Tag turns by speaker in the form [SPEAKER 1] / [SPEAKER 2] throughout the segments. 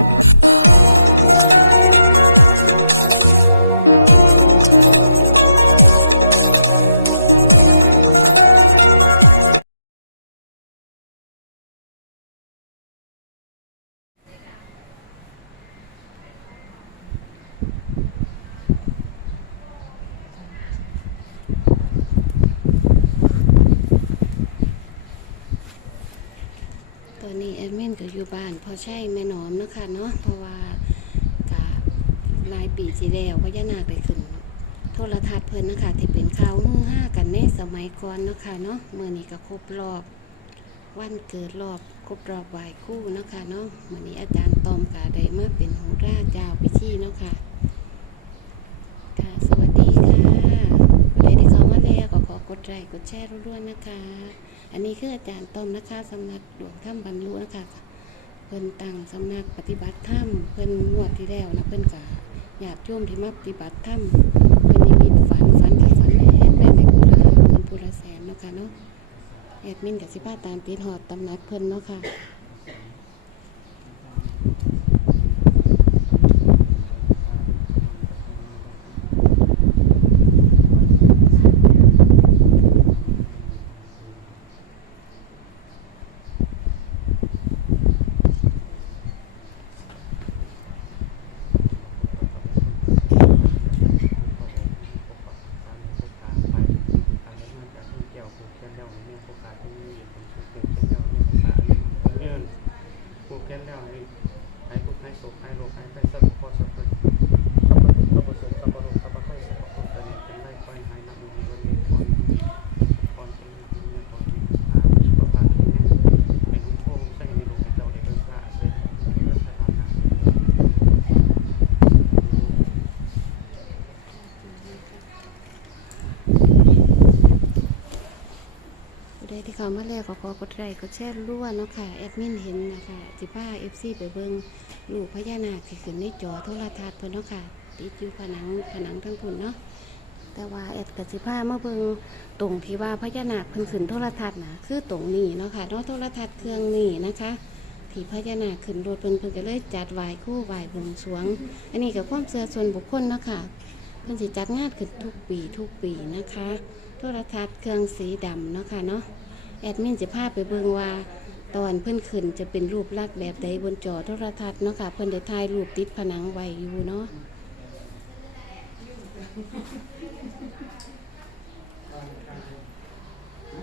[SPEAKER 1] ต ก็อยู่บ้านพอใช่แม่หนอมนะคะเนาะเพราะว่ากะหลายปีที่แล้วพญานาได้ขึ้น โทรทัศน์เพิ่นนะคะที่เป็นข่าวฮือฮากันในสมัยก่อนนะคะเนาะเมื่อนี้ก็ครบรอบวันเกิดรอบครบรอบไหว้ครู่เนะคะเนาะมื่อนี้อาจารย์ตอมก็ได้มาเป็นหูราเจ้าพิธีเนาะค่ะค่ะสวัสดีค่ะใครที่เขามาแล้วก็ขอกดไลค์กดแชร์ร่วๆนะคะ อันนี้คืออาจารย์ต้อมนะคะสำนักหลวงถ้ำบรรลุนะคะ เพิ่นตั้งสำนักปฏิบัติธรรมเพิ่นงวดที่แล้วนะเพิ่นกะอยากช่วมที่มาปฏิบัติธรรมเพิ่นนิมิตฝันฝันที่ฝันแม่นแม่นในกุลาเงินปุระแสนเนาะค่ะเนาะแอดมินกับสิบ้าตามติดหอดตำหนักเพิ่นเนาะค่ะ
[SPEAKER 2] ผูกแขนแล้วให้ให้ทุกข์ให้สุขให้โลกให้ไปสรุปพอสัพพะสัพพะทุกข์สัพพะสุขสัพพะโรคสัพพะไข้สัพพะทุกข์ตอนนี้เป็นไร่ควายหายนักมีวันนี้ขอขอจริงจริงขอจริงอ่าสุขภาพแข็งแรงเป็นหุ้นโค้งใส่ในโลกให้เจ้าได้เป็นพระเลยเป็นสถานะ
[SPEAKER 1] ผู้ใดที่ เข้ามาแล้วก็ขอกดไลค์กดแชร์รั่วเนาะค่ะแอดมินเห็นนะคะสิพา FC ไปเบิ่งรูปพญานาคที่ขึ้นในจอโทรทัศน์เพิ่นเนาะค่ะติดอยู่ผนังผนังทั้งพุ่นเนาะแต่ว่าแอดกับสิพาเมาเบิ่งตรงที่ว่าพญานาคเพิ่นขึ้นโทรทัศน์นะคือตรงนี้เนาะค่ะเนาะโทรทัศน์เครื่องนี้นะคะที่พญานาคขึ้นรถเพิ่นเพิ่นก็เลยจัดไหว้คู่ไหว้บวงสรวง อันนี้ก็ความเชื่อส่วนบุคคลเนาะค่ะเพิ่นสิจัดงานขึ้นทุกปีทุกปีนะคะ โทรทัศน์เครื่องสีดำเนาะค่ะเนาะ แอดมินจะพาไปเบิ่งว่า ตอนเพิ่นขึ้นจะเป็นรูปลักษณ์แบบใดบนจอโทรทัศน์เนาะค่ะ เพิ่นได้ถ่ายรูปติดผนังไว้อยู่เนาะ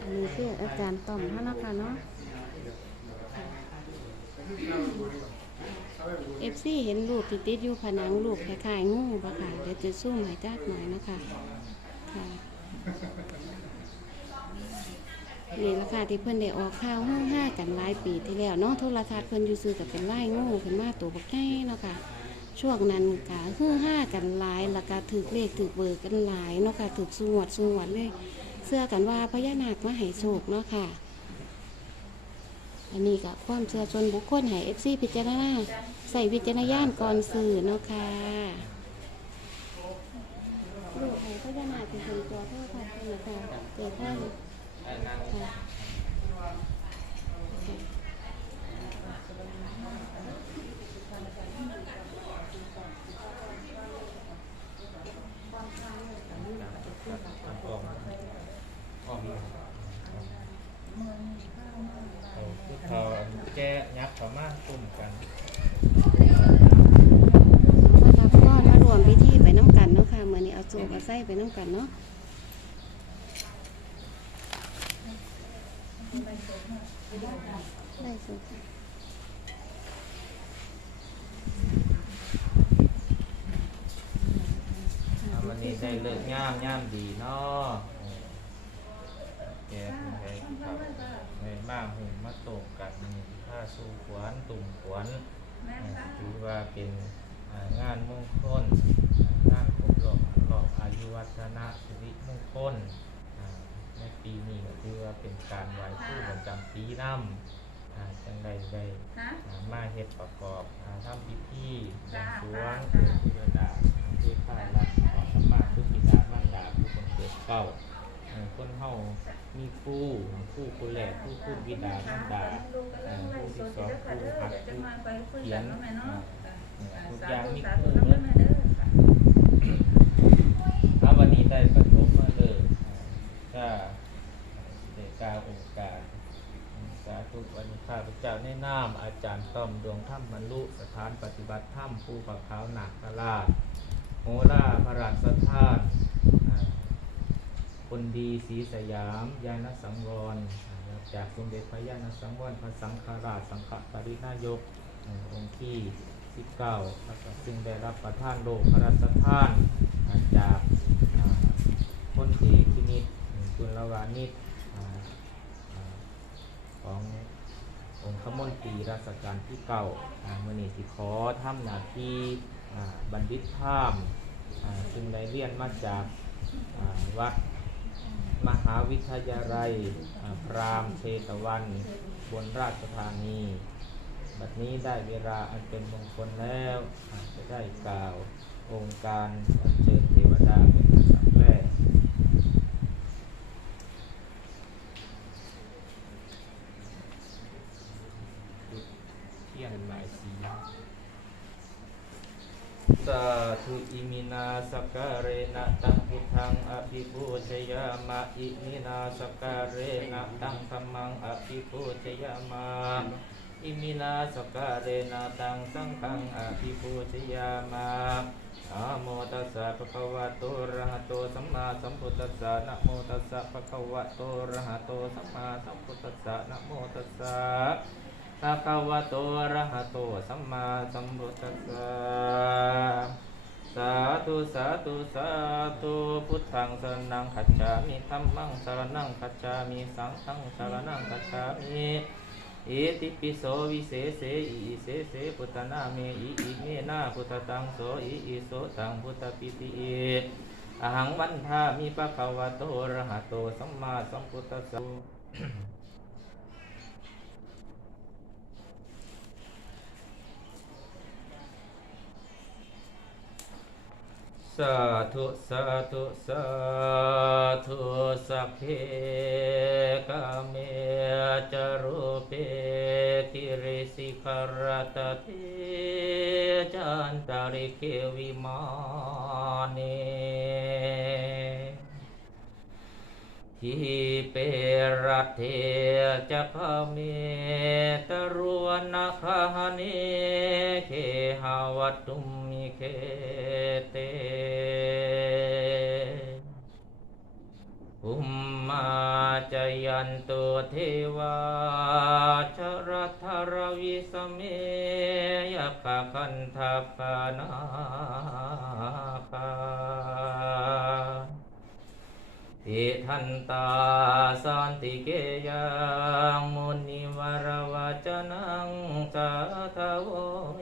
[SPEAKER 1] อันนี้คืออาจารย์ต้อมท่านนะคะเนาะเอฟซีเห็นรูปที่ติดอยู่ผนังรูปคล้ายๆงูปะค่ะเดี๋ยวจะซูมให้จักหน่อยนะคะค่ะ นี่ราคาที่เพิ่อนได้ออกข่าวห้าห้ากันหลายปีที่แล้วเนาะโทรทัศน์เพิ่อนอยู่ซื้อกับเป็นไล่งูขึ้นมาตัวบักแก่เนาะค่ะช่วงนั้นกะฮือห้ากันหลายแล้วก็ถือเลขถือเบอร์กันหลายเนาะค่ะถือสวดสวดเลย เสื้อกันว่าพญานาคมาให้โชคเนาะค่ะ อันนี้ก็ความเชื่อส่วนบุคคลให้ FC พิจารณาใส่วิจารณญาณก่อนซื้อเนาะค่ะลูกให้พญานาคเป็นคนตัวเท่าทัดเนาะค่ะเกิดท่าน
[SPEAKER 3] เขาแก้ยับเขามากกลุ่มกัน
[SPEAKER 1] มารับก้อนมารวมพิธีไปน้ำกันเนาะค่ะเมื่อนี้เอาโจกเอาไส้ไปน้ำกันเนาะ ได้สุด
[SPEAKER 3] อ่าวันนี้ได้เลิกย่ามย่ามดีเนาะแกเป็นไงครับในมาหุ่มมาตกกันผ้าสู้ขวานตุ่มขวานถือว่าเป็นงานมงคลงานครบรอบอบอายุวัฒนะสิริมงคล ในปีนี้ก็ถือว่าเป็นการไหว้ครู่ประจำปีน้ำอ่าจังใดได้อ่ามาเฮ็ดประกอบอ่าทำพิธีบวงสรวงเกิดพุทธดาด้วยข้ารักขอสมมาทุกกิจามารดาผู้คนเกิดเก้าอออคนเฮามีครูครูคนแรกครูครูบิดามารดาเออครูที่สองครูหัดครูเขียนอ่าทุกอย่างมีครูเนอะถ้าวันนี้ได้บรรลุมาเลย ก็ได้กล่าวโอกาสสาธุวันนี้ข้าพเจ้าในนามอาจารย์ต้อมดวงถ้ำบรรลุสถานปฏิบัติถ้ำภูเขาขาวหนักตลาดโหราพระราชสทานคนดีศรีสยาม ยานสังวร จากสมเด็จพระยาณสังวรพระสังฆราชสังฆปรินายกองค์ที่19แล้วก็ซึ่งได้รับประทานโลกพระราชทานอาจากอ่าคนที่พินิจจุล วานิชขององค์ขมนตรีรัชกาลที่เก่าอ่ามื่อนี้สิขอทำหน้าที่บัณฑิตพราพซึ่งได้เรียนมาจากวัดมหาวิทยาลัยพรามเชตวัน บนราชธานี บัดนี้ได้เวลาอันเป็นมงคลแล้ว จะได้กล่าวองค์การอัญเชิญเทวดาเป็นภาษาแรก จุดเทียนหลายสี สาธุอิมินาสกการเรนะตังพุทธังอภิปูชยามะอิมินาสกการเรนะตังธัมมังอภิปูชยามาอิมินาสกการเรนะตังสังฆังอภิปูชยามานะโมตัสสะภะคะวะโตอะระหะโตสัมมาสัมพุทธัสสะนะโมตัสสะภะคะวะโตอะระหะโตสัมมาสัมพุทธัสสะนะโมตัสสะ ภะคะวะโตอะระหะโตสัมมาสัมพุทธัสสะสาธุสาธุสาธุพุทธังสรณังคัจฉามิธัมมังสรณังคัจฉามิสังฆังสรณังคัจฉามิเอติปิโสวิเศษเสอิอิเสเสพุทธนาเมอิอิเมนาพุทธตังโสอิอิโสตังพุทธปิติเออหังวันทามิภะคะวะโตระหะโตสัมมาสัมพุทธัสสะ สาธุสาธุสาธุสัพเพกเมจรูเปติริสิขารตเทจันตาริเควิมานี ทิเปรตเทจะพเมตรวนนคาเนเคหาวตุมิเคเตอุมมาจยันตุเทวาชรัทรวิสเมยคคันทักนาคา อิทันตาสันติเกยังมุนิวรวจนังสาธโวเม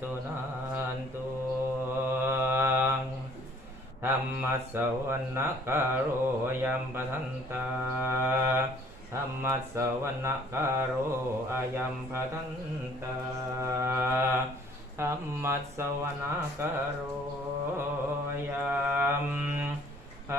[SPEAKER 3] สุนันตุธรรมสวนาคาโรยัมปทันตาธรรมสวนาคาโรอายัมปทันตาธรรมสวนาคาโรยัมพ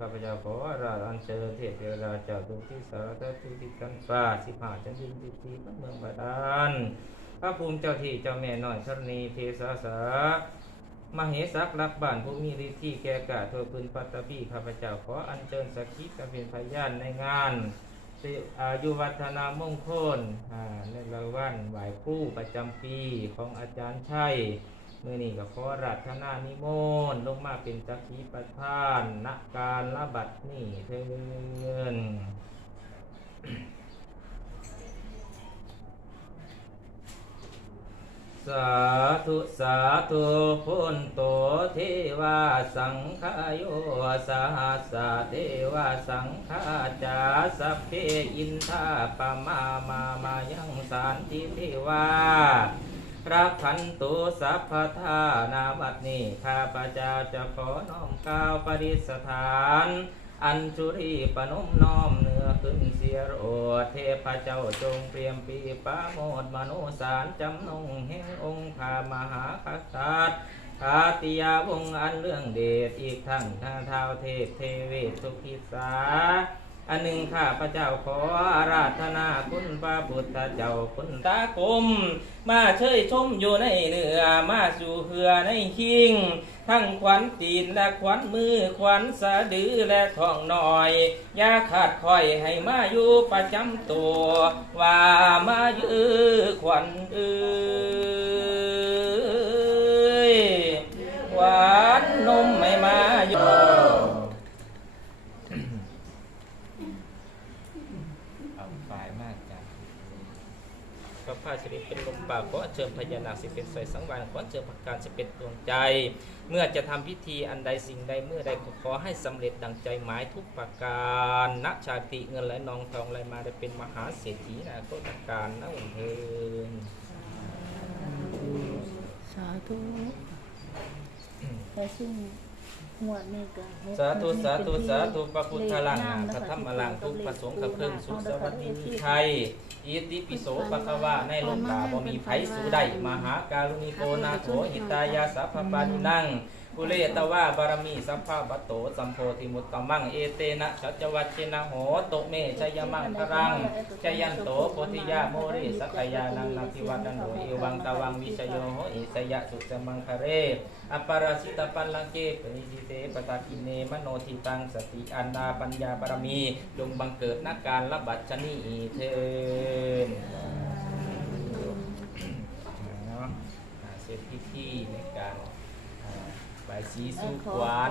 [SPEAKER 3] ข้าพเจ้าขออาราธนเชิญเทพเทวดาเจ้าทุกที่สารทุกที่กันฟ้าสิบห้าจันดินสิบสี่พระเมืองบาดาลพระภูมิเจ้าที่เจ้าแม่น้อยธรณีเทสาสามเหสักรักบ้านผู้มีฤทธิ์แก่กาทั่วพื้นปัตตภีข้าพเจ้าขออัญเชิญสักขีกับเป็นพยานในงานอายุวัฒนามงคลในรางวัลไหวครู่ประจำปีของอาจารย์ชัย มื่อนี้ก็ขอรัตนานิมนต์ลงมาเป็นจักขีประธานนักการละบัดนี่เทินสาธุสาธุพุนโตเทวาสังขโยสหัสสะเทวาสังฆาจาสัพเพอินทาปมามามายังสานติเทวา รักขันตุสัพพทานาบัดนี้ข้าพเจ้าจะขอน้อมกล่าวปริสถาน อัญชุรีปนุมน้อมเนื้อขึ้นเสียโรเทพเจ้าจงเปรียมปีปาโมดมโนสารจำนงแห่งองค์ข้ามหาคัสสัตอาติยาวงอันเรื่องเดชอีกทั้งทางเท้าวเทพเทเวทุกทิศา อันหนึ่งข้าพระเจ้าขออาราธนาคุณพระพุทธเจ้าคุณตากรมมาเชยชมอยู่ในเนื้อมาสู่เหือในคิงทั้งขวัญตีนและขวัญมือขวัญสะดือและท้องหน่อย อย่าขาดคอยให้มาอยู่ประจำตัว ว่ามายื้อขวัญเอ้ยหวานนมไม่มาอยู่ เอา ฝ่ายมากจ้ะพระพาชริเป็นลมปากขอเชิญพญานาคสิเป็นสอยสังวานขอเชิญประการสิเป็นดวงใจ เมื่อจะทำพิธีอันใดสิ่งใดเมื่อใดก็ขอให้สำเร็จดังใจหมายทุกประการณชาติเงินไหลนองทองไหลมาได้เป็นมหาเศรษฐีนะก็ตการนะองค์เทิน
[SPEAKER 4] สาธุแต่ซึ่ง หัวนี่ก็เฮ็ด
[SPEAKER 3] สาธุ
[SPEAKER 4] มัน
[SPEAKER 3] สาธุ
[SPEAKER 4] เป็น
[SPEAKER 3] สาธุพระพุทธลัง
[SPEAKER 4] เลข
[SPEAKER 3] นะ
[SPEAKER 4] นาม
[SPEAKER 3] พระธรรมลังทุกประสงค์กับเพิ่งสุขสวัสดีมี
[SPEAKER 4] ไท
[SPEAKER 3] ชัยอิติปิโสปะคะวะในลมตาบ่มีไผสูได้มหาการุณิโกนาโถหิตายาสัพพปานินัง กุเลตวาบารมีสัพพะปะโตสัมโพธิมุตตมังเอเตนะชัจวัชเชนะโหโตเมชยมังครังชยันโตโพธิยาโมริสักยานังนาทิวัตโนเอวังตวังวิชโยโหเอสยะสุสมังคเรอปราสิตปันลังเกปนิสิเตปตากินเนมโนทิตังสติอันนาปัญญาบารมีจงบังเกิดนักการละบัดชนีเทินเนาะเสร็จพิธีในการ อ่าบายสีสู่ขวัญ